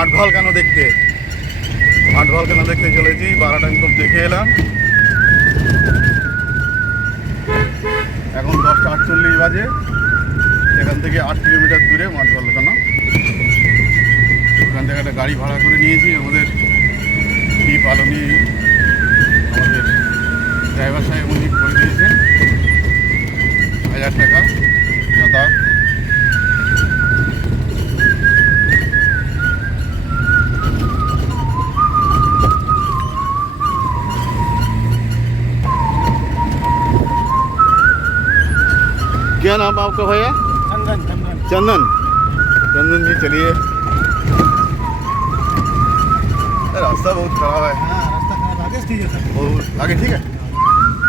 মাঠ ভালো কেন দেখতে? মাঠ ভালো কেন দেখতে চলেছি? বারাটাং খুব দেখে এলাম। এখন দশটা আটচল্লিশ বাজে। এখান থেকে আট কিলোমিটার দূরে মাঠ ভালো কেন ওখান থেকে একটা গাড়ি ভাড়া করে নিয়েছি। আমাদের কি পালনি আমাদের ড্রাইভার সাহেব উনি করে দিয়েছেন। হাজার টাকা। क्या नाम आपका भैया चंदन चंदन चंदन चंदन जी चलिए अरे रास्ता बहुत खराब है हाँ रास्ता खराब आगे ठीक है सर बहुत आगे ठीक है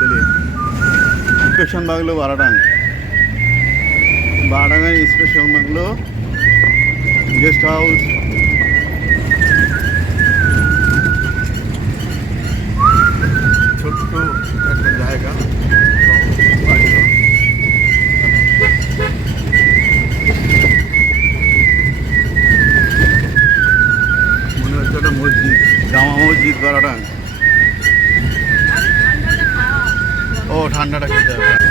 चलिए special bungalow Baratang বারাটাঙের special bungalow guest house ছোট্ট একটা জায়গা মসজিদ জামা মসজিদ বারাটাং ও ঠান্ডাটা খেতে হবে।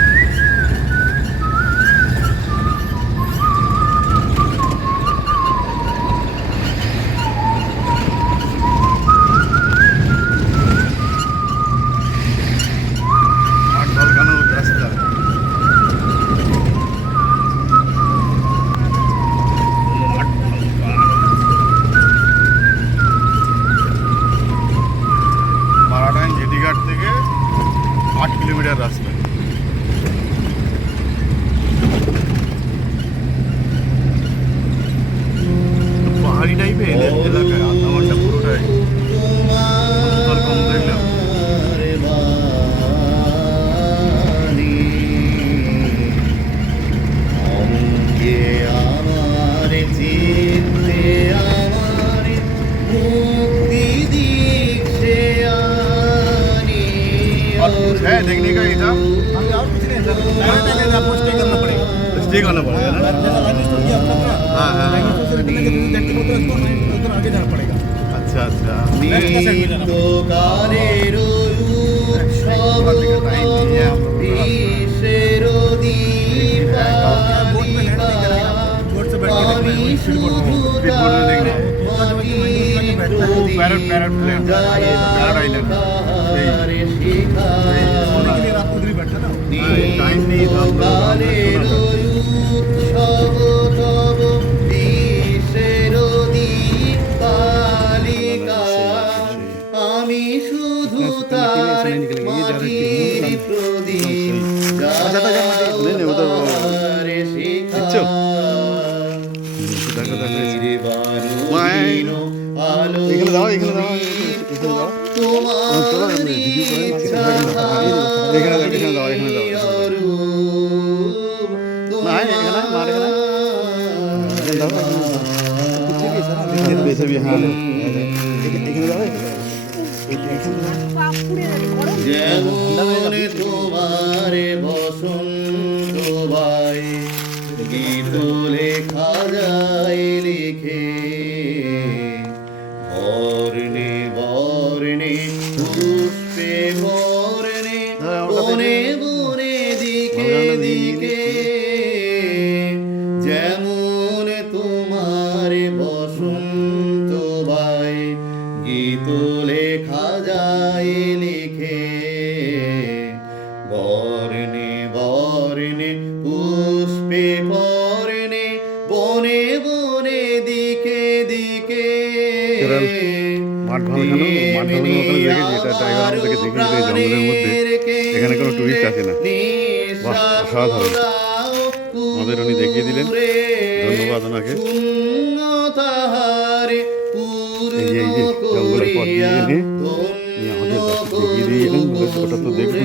Parrot parrot plane parrot island সেই সেই সোনা के लिए रात को उधर ही बैठा ना टाइम नहीं था এখানে বেশি भी हाँ এখানে দাও বর্ণে বর্ণে পুষ্পে বর্ণে বনে বনে দিকে দিকে মাঠ ভাঙানো মাঠ ভাঙানো ওখানে দেখেছি এটা ড্রাইভার আমাদেরকে দেখিয়ে দিল জঙ্গলের মধ্যে। এখানে কোনো টুরিস্ট আসে না। বাহ অসাধারণ। আমাদের উনি দেখিয়ে দিলেন। ধন্যবাদ ওনাকে। এই যে এই যে জঙ্গলের পথ দিয়ে এনে আমাদের দেখিয়ে দিয়ে ওটা তো দেখুন।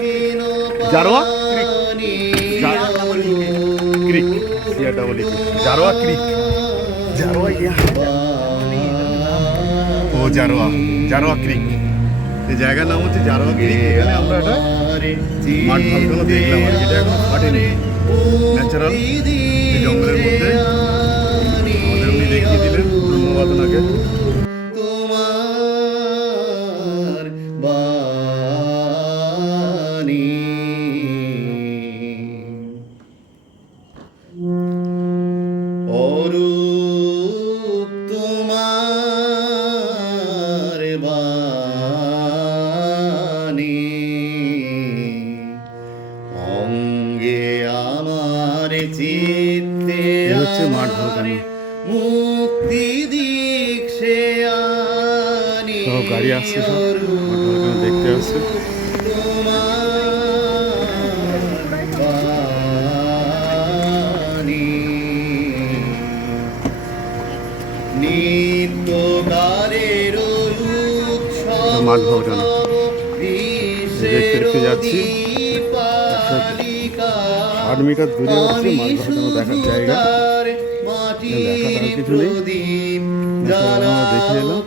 জারোয়া ক্রিক। সিয়া double E Jarawa creek. Jarawa ইয়া। ও জারোয়া জারোয়া ক্রিক। এই জায়গার নাম হচ্ছে জারোয়া ক্রিক। এখানে আমরা একটা মাঠ ভাবগুলো দেখলাম আর এটা এখন ফাটেনি। ন্যাচারাল মাঠ ভালকানো। দেখতে যাচ্ছি। ষাট মিটার দূরে হচ্ছে মাঠ দেখার জায়গা দেখার আর কিছু নেই দেখে এলাম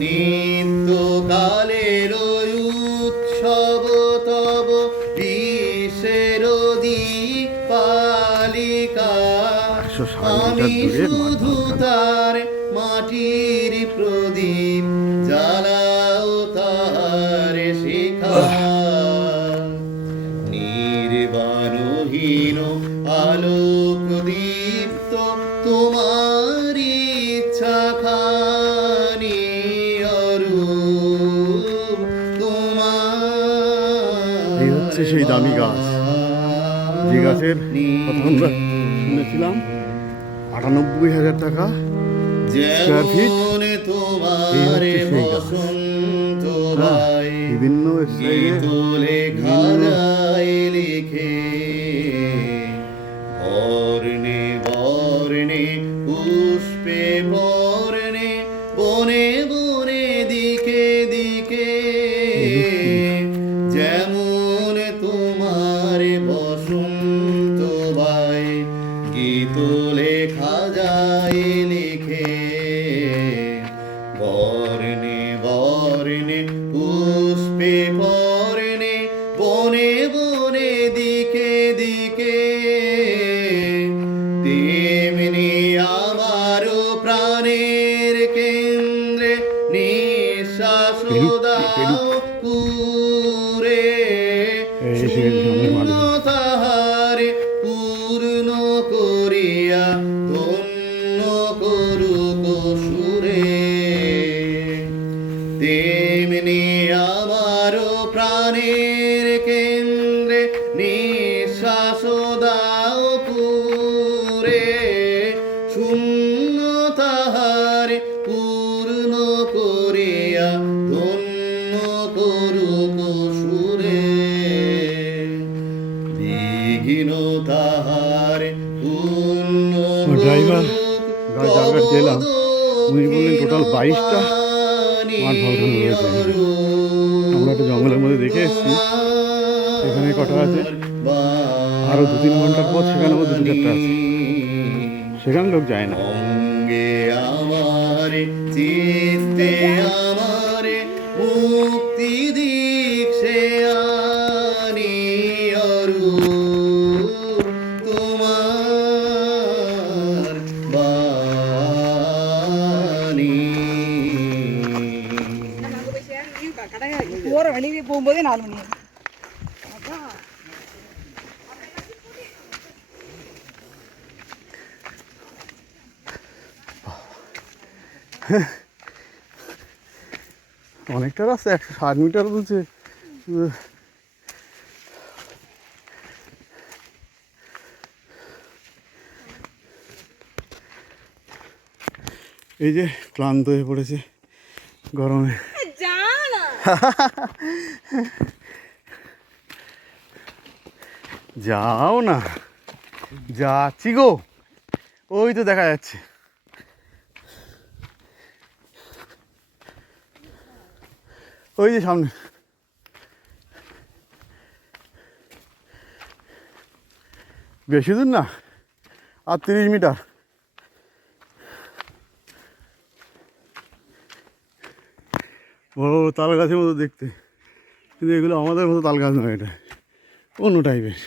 নিত্যকালের উৎসব তব বিশ্বের একশো ষাট মিটার দূরে গাছের কথা আমরা শুনেছিলাম। আটানব্বই হাজার টাকা স্কোয়ার ফিট যেমন এই তোমার হচ্ছে সেই গাছ। বসন্ত হ্যাঁ, ভাই বিভিন্ন পূর্ণ বললেন আমার 22টা মাঠ ভালকানো রয়েছে। আমরা একটা জঙ্গলের মধ্যে দেখে এসেছি। এখানে কটা আছে? আরও দু তিন ঘণ্টার পর সেখানে মধ্যে দু চারটা আছে। সেখানে লোক যায় না। আমার চিত্তে অনেকটা রাস্তা একশো ষাট মিটার বলছে এই যে ক্লান্ত হয়ে পড়েছে গরমে। যাও না যাচ্ছি গো। ওই তো দেখা যাচ্ছে। ওই যে সামনে। বেশি দূর না আর তিরিশ মিটার। বড় বড় তাল গাছের মতো দেখতে। কিন্তু এগুলো আমাদের মতো তাল গাছ নয় এটা, অন্য টাইপের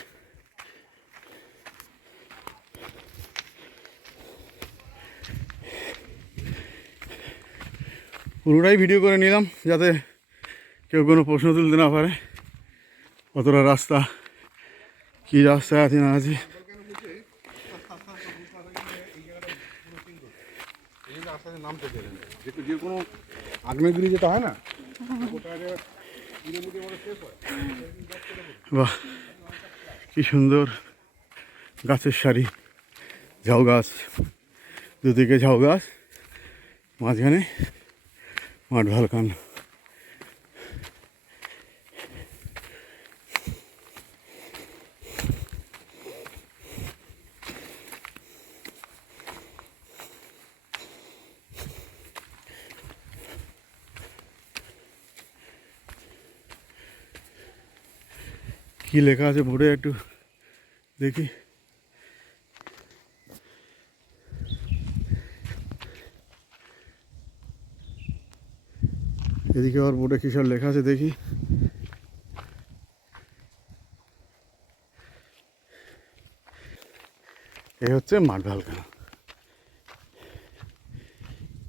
পুরোটাই ভিডিও করে নিলাম, যাতে কেউ কোনো প্রশ্ন তুলতে না পারে। কতটা রাস্তা কী রাস্তা আছে না আছে। যে কোনো আগ্নেয়গিরি যেটা হয় না বাহ কি সুন্দর গাছের সারি ঝাউ গাছ দুদিকে ঝাউ গাছ মাঝখানে মাঠ ভালকান কি লেখা আছে বোর্ডে একটু দেখি। এদিকে আবার বোর্ডে কী সব লেখা আছে দেখি। এই হচ্ছে মাঠ ভালকা।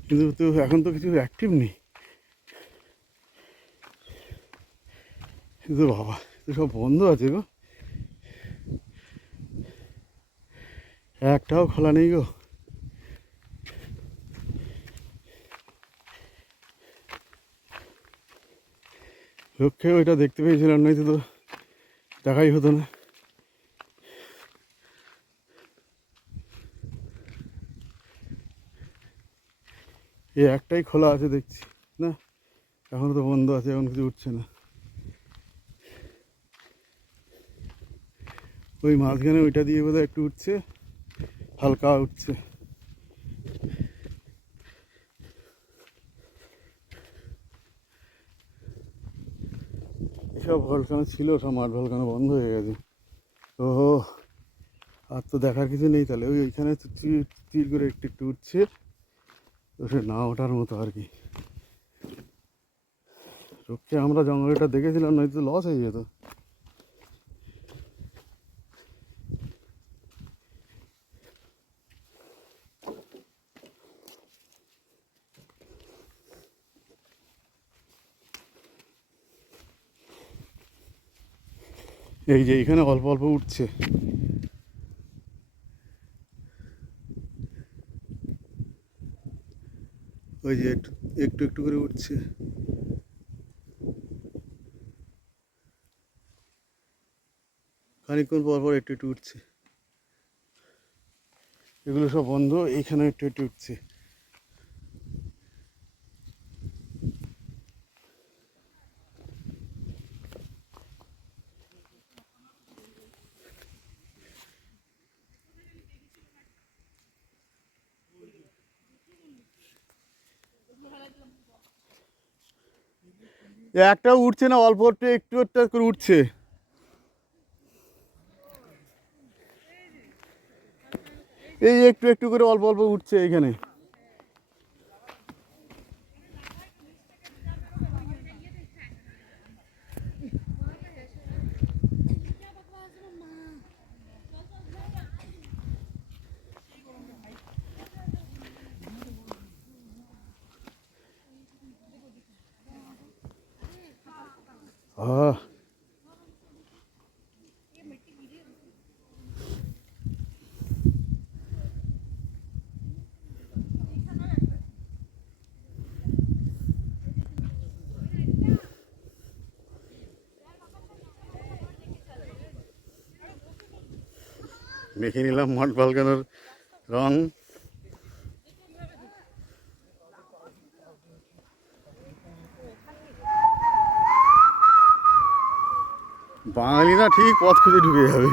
কিন্তু তো এখন তো কিছু অ্যাক্টিভ নেই। কিন্তু বাবা। সব বন্ধ আছে গো। একটাও খোলা নেই গো। লক্ষ্যে ওইটা দেখতে পেয়েছিলাম, নয়তো তো দেখাই হতো না। এই একটাই খোলা আছে দেখছি, না? এখন তো বন্ধ আছে, এখন কিছু উঠছে না। ওই মাঝখানে ওইটা দিয়ে বোধহয় একটু উঠছে, হালকা উঠছে। সব ভলকানো ছিল, সব মাঠ ভলকানো বন্ধ হয়ে গেছে। ও আর তো দেখার কিছু নেই তাহলে। ওই ওইখানে তো তীর করে একটু একটু উঠছে। তো সে না ওঠার মতো আর কি। রক্ষে আমরা জঙ্গলটা দেখেছিলাম, নয়তো লস হয়ে যেত। এই যে এখানে অল্প অল্প উঠছে। ওই যে একটু একটু একটু করে উঠছে। খানিকক্ষণ পর পর একটু একটু উঠছে। এগুলো সব বন্ধ এইখানে একটু একটু উঠছে। একটাও উঠছে না, অল্প একটু একটু একটু করে উঠছে। এই একটু একটু করে অল্প অল্প উঠছে এখানে। আহ মেখে নিলাম মাঠ বালকানোর রং। ঠিক পথ খুঁজে ঢুকে যাবে।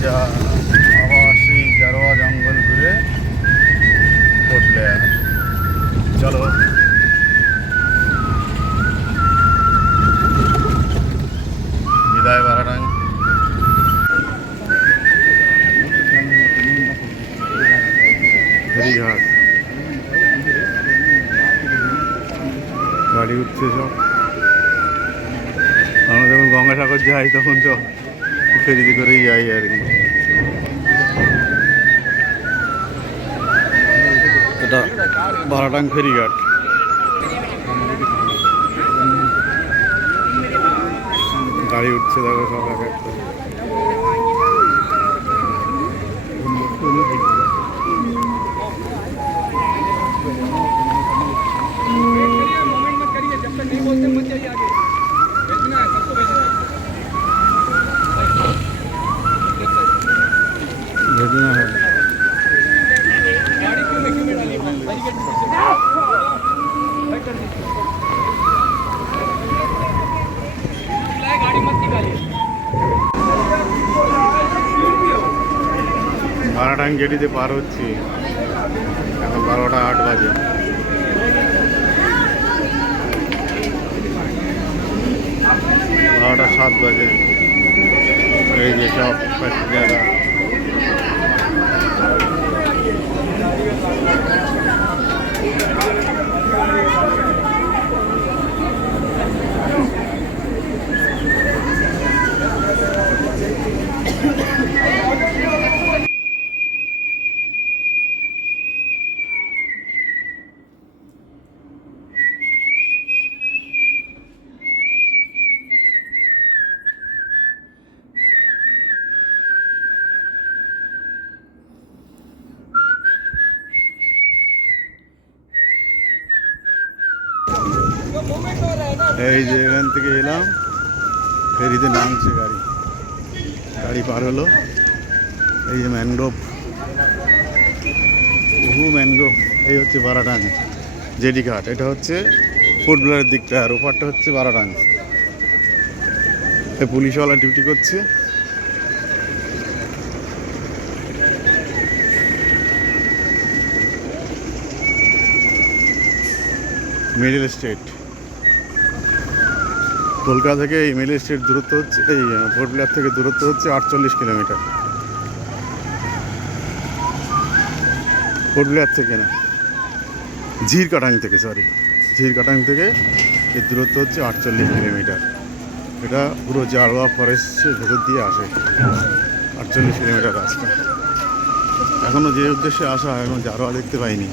সোজা আবার সেই জারোয়া জঙ্গল ঘুরে ব্লেয়ার চলো। বিদায় বারাটাং। ফেরিঘাট গাড়ি উঠছে সব। আমরা যখন গঙ্গাসাগর যাই তখন সব ফেরিতে করেই যাই আর কি এটা বারাটাং ফেরিঘাট গাড়ি উঠছে দেখো সব এক এক গেটিতে পার হচ্ছি এখন বারোটা আট বাজে। বারোটা সাত বাজে। এই যে সব জায়গা এই যে এখান থেকে এলাম, ফেরিতে নামছে গাড়ি। গাড়ি পার হলো। এই যে ম্যানগ্রোভ। বহু ম্যানগ্রোভ। এই হচ্ছে বারাটাং জেডি ঘাট। এটা হচ্ছে ফুটবলের দিকটা, আর ওপারটা হচ্ছে বারাটাং এই পুলিশওয়ালা ডিউটি করছে। মিডিল স্টেট কলকাতা থেকে মিল স্ট্রিট দূরত্ব হচ্ছে, এই পোর্ট ব্লেয়ার থেকে দূরত্ব হচ্ছে আটচল্লিশ কিলোমিটার। পোর্ট ব্লেয়ার থেকে না ঝির কাটাং থেকে সরি ঝির কাটাং থেকে এর দূরত্ব হচ্ছে আটচল্লিশ কিলোমিটার। এটা পুরো জারোয়া ফরেস্টের ভেতর দিয়ে আসে, আটচল্লিশ কিলোমিটার রাস্তা। এখনও যে উদ্দেশ্যে আসা হয়, এখন জারোয়া দেখতে পাইনি।